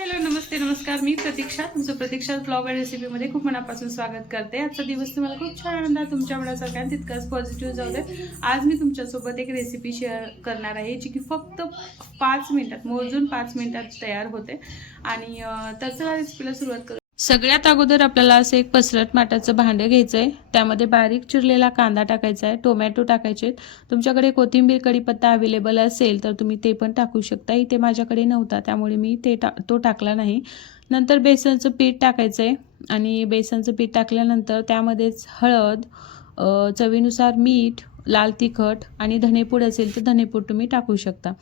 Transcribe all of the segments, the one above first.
Hello नमस्ते नमस्कार. मी प्रतीक्षा, तुमचं प्रतीक्षा blog आणि रेसिपीमध्ये खूप मनापासून स्वागत करते. आजचा दिवस तुम्हाला खूप छान आनंदात तुमच्या मनासारखा तितकाच पॉझिटिव्ह जाऊ दे. आज मी तुमच्यासोबत एक रेसिपी शेअर करणार आहे, जी की फक्त 5 मिनिटात, मोजून 5 मिनिटात तयार होते. आणि तर चला रेसिपीला सुरुवात करू. सगळ्यात अगोदर आपल्याला असं एक पसरट माठाचं भांडं घ्यायचं आहे. त्यामध्ये बारीक चिरलेला कांदा टाकायचा आहे, टोमॅटो टाकायचे. तुमच्याकडे कोथिंबीर कढीपत्ता अवेलेबल असेल तर तुम्ही ते पण टाकू शकता. इथे माझ्याकडे नव्हता त्यामुळे मी तो टाकला नाही. नंतर बेसनचं पीठ टाकायचं आहे आणि बेसनचं पीठ टाकल्यानंतर त्यामध्येच हळद, चवीनुसार मीठ, लाल तिखट आणि धनेपूड असेल तर धनेपूड तुम्ही टाकू शकता.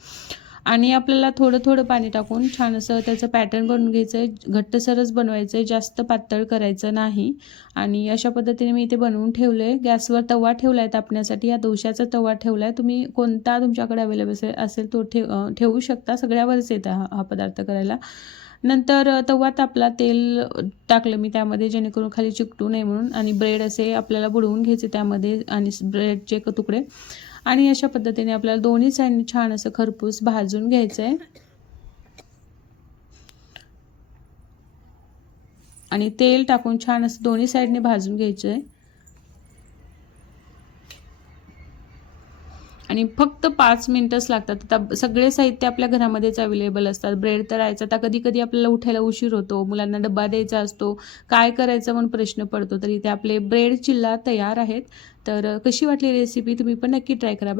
आणि आपल्याला थोडं थोडं पाणी टाकून छान असं त्याचं पॅटर्न बनवून घ्यायचं आहे. घट्टसरच बनवायचं आहे, जास्त पातळ करायचं नाही. आणि अशा पद्धतीने मी इथे बनवून ठेवलं आहे. गॅसवर तवा ठेवला आहे तापण्यासाठी. हा दोशाचा तवा ठेवला आहे. तुम्ही कोणता तुमच्याकडे अवेलेबल असेल तो ठेवू शकता. सगळ्यावरच येतं हा पदार्थ करायला. नंतर तवा तापला, तेल टाकलं मी त्यामध्ये जेणेकरून खाली चिकटू नये म्हणून. आणि ब्रेड असे आपल्याला बुडवून घ्यायचे त्यामध्ये आणि ब्रेडचे तुकडे. आणि अशा पद्धतीने आपल्याला दोन्ही साईडने छान असं खरपूस भाजून घ्यायचं आहे. आणि तेल टाकून छान असं दोन्ही साईडने भाजून घ्यायचं आहे. आणि फक्त 5 मिनिटच लागतात. आता सगळे साहित्य आपल्या घरामध्येच अवेलेबल असतात. ब्रेड तळायचा, आता कधी कधी आपल्याला उठायला उशीर होतो, मुलांना डब्बा द्यायचा असतो, काय करायचं म्हणून प्रश्न पडतो. तर इथे आपले ब्रेड चिल्ला तयार आहेत. तर कशी वाटली रेसिपी तुम्ही पण नक्की ट्राय करा.